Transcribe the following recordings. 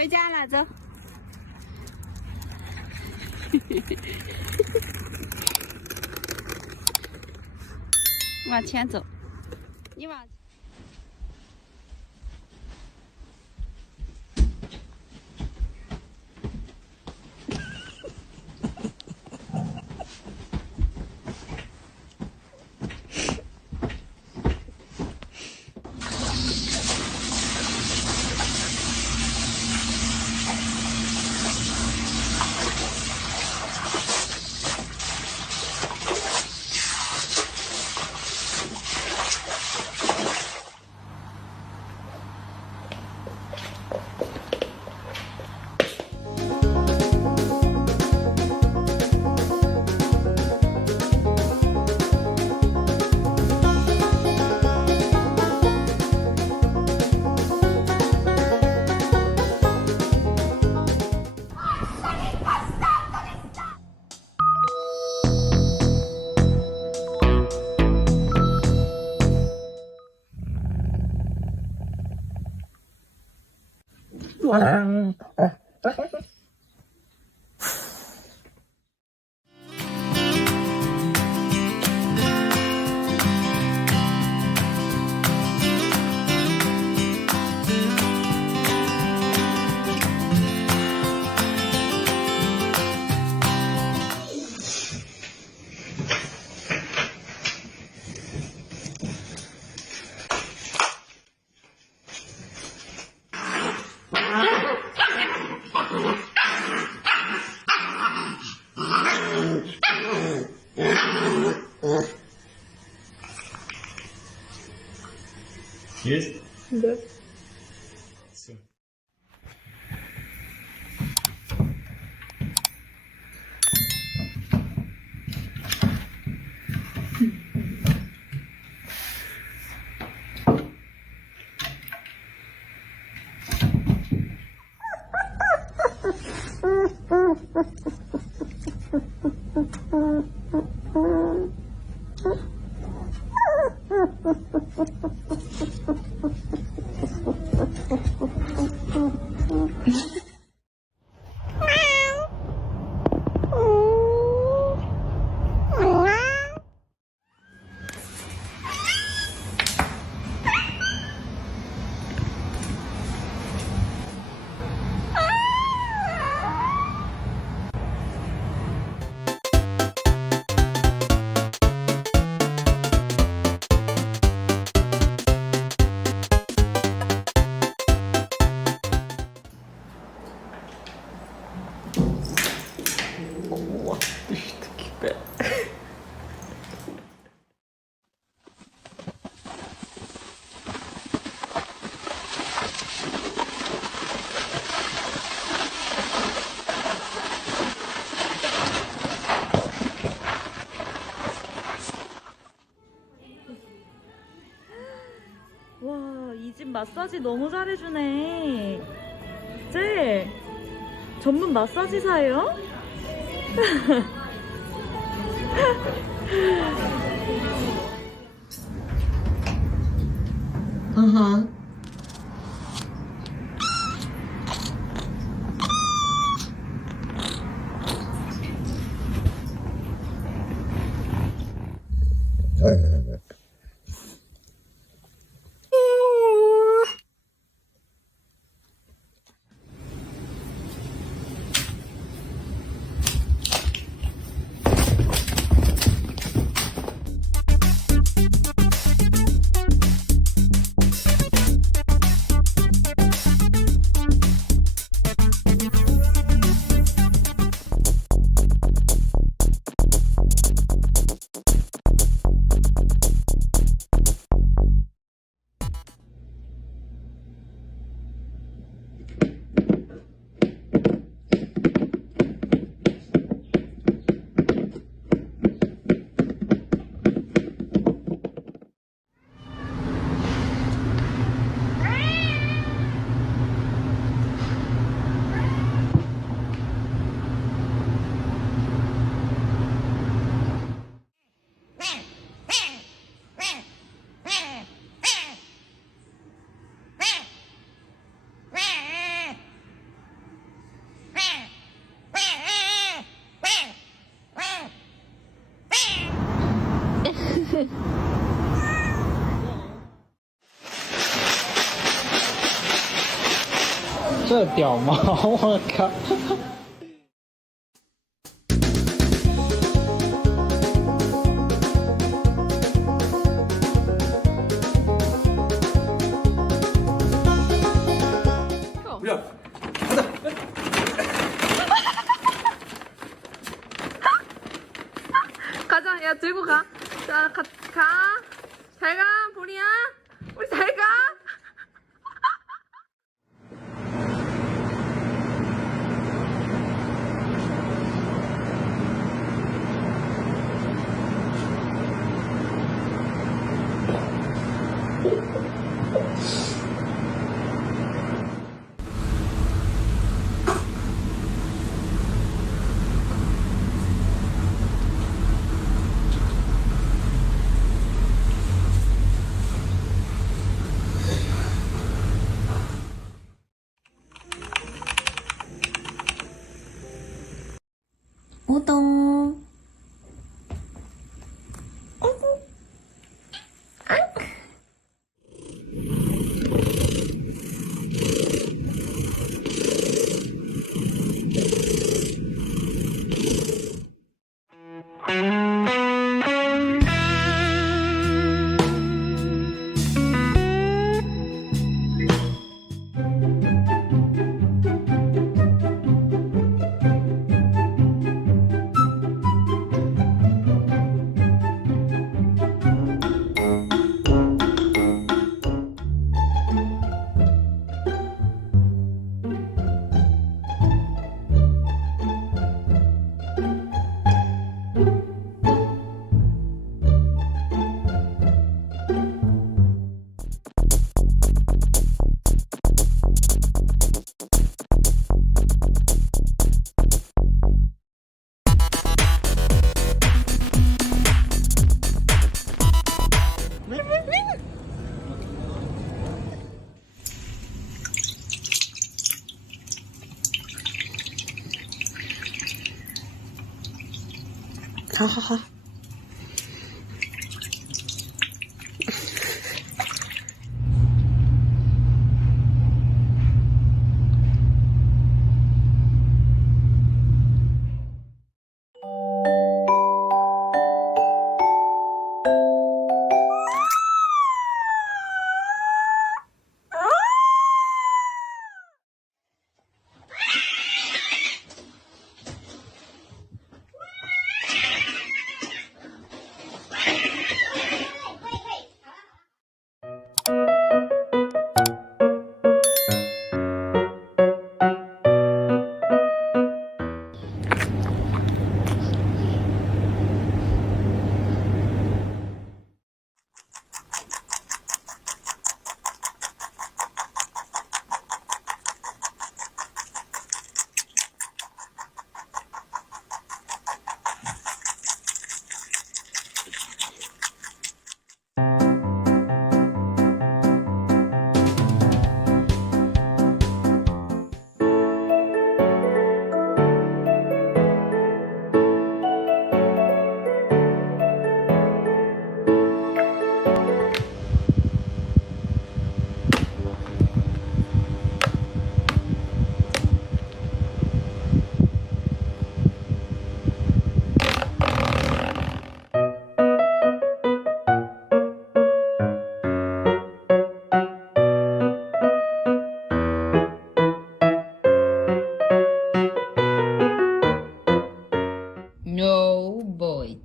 回家了，走。往前走，你往。Есть? Да. Все. 와, 이 집 마사지 너무 잘해주네. 젤, 전문 마사지사예요? Uh-huh. 这屌毛，我靠！不要，孩子，가자, 야 들고 가. 자, 가. 잘 가, 보리야. 우리 잘 가. 우동. 하하하. No void.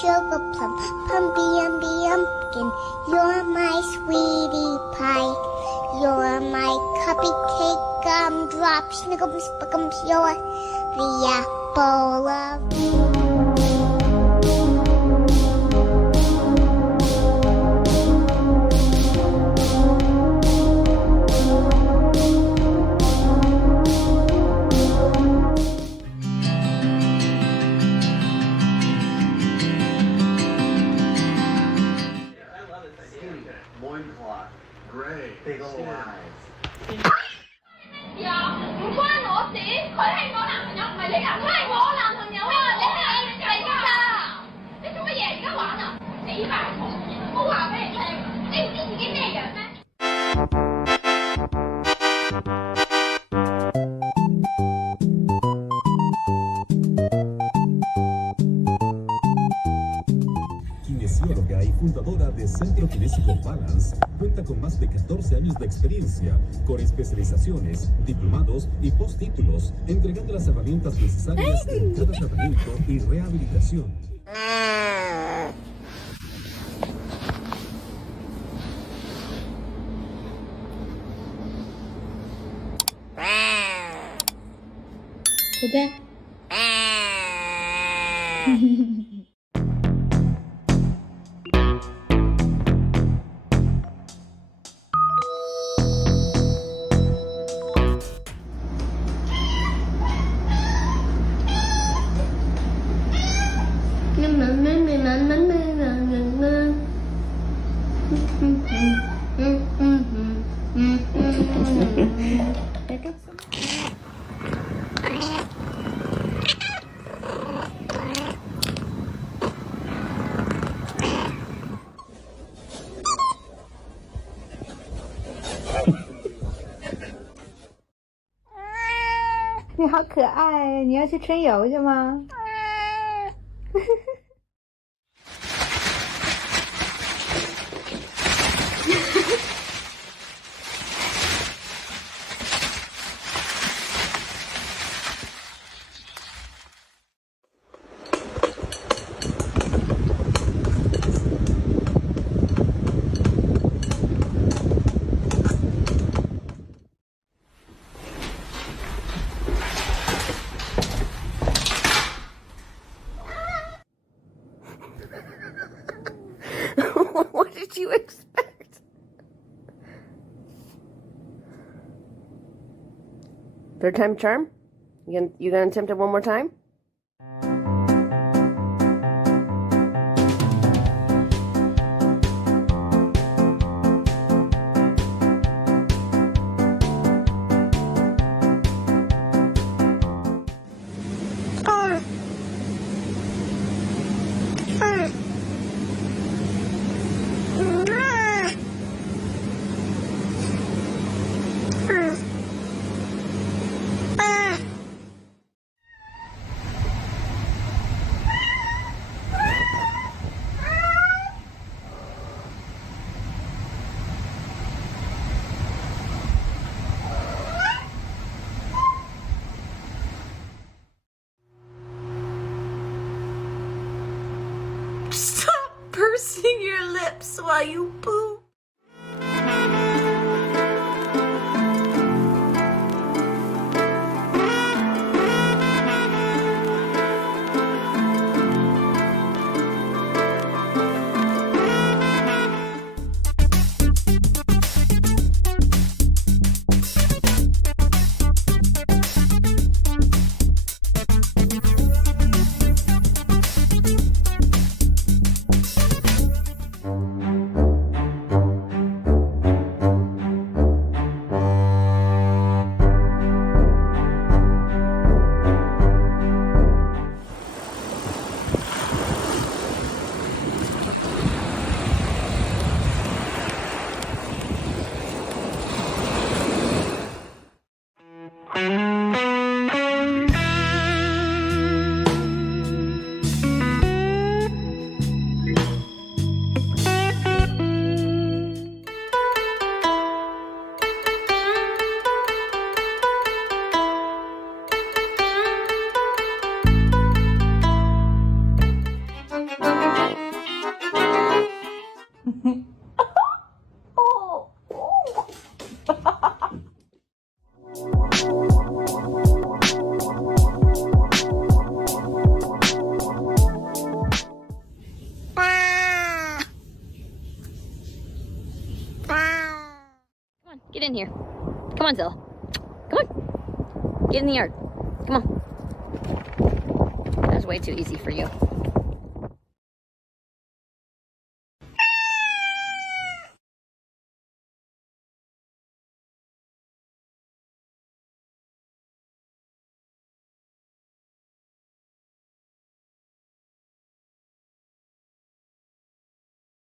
Sugar plum, pumpy pumpkin. You're my sweetie pie. You're my cupcake gumdrop, snickums, spickums. You're the apple of big old eyes. 唔關我事，佢係我男朋友，唔係你男朋友。佢係我男朋友啊！你係你㗎，你做乜嘢而家玩啊？死白兔！我話俾你聽，你唔知自己咩樣咩？ Kinesióloga y fundadora de Centro Kinésico Balance, cuenta con más de 14 años de experiencia, con especializaciones, diplomados y posttítulos, entregando las herramientas necesarias en cada tratamiento y rehabilitación. 고대. "你好可爱，你要去春游去吗？" What did you expect? Third time charm? You gonna attempt it one more time? Stop pursing your lips while you poop. Get in here. Come on, Zilla. Come on. Get in the yard. Come on. That was way too easy for you.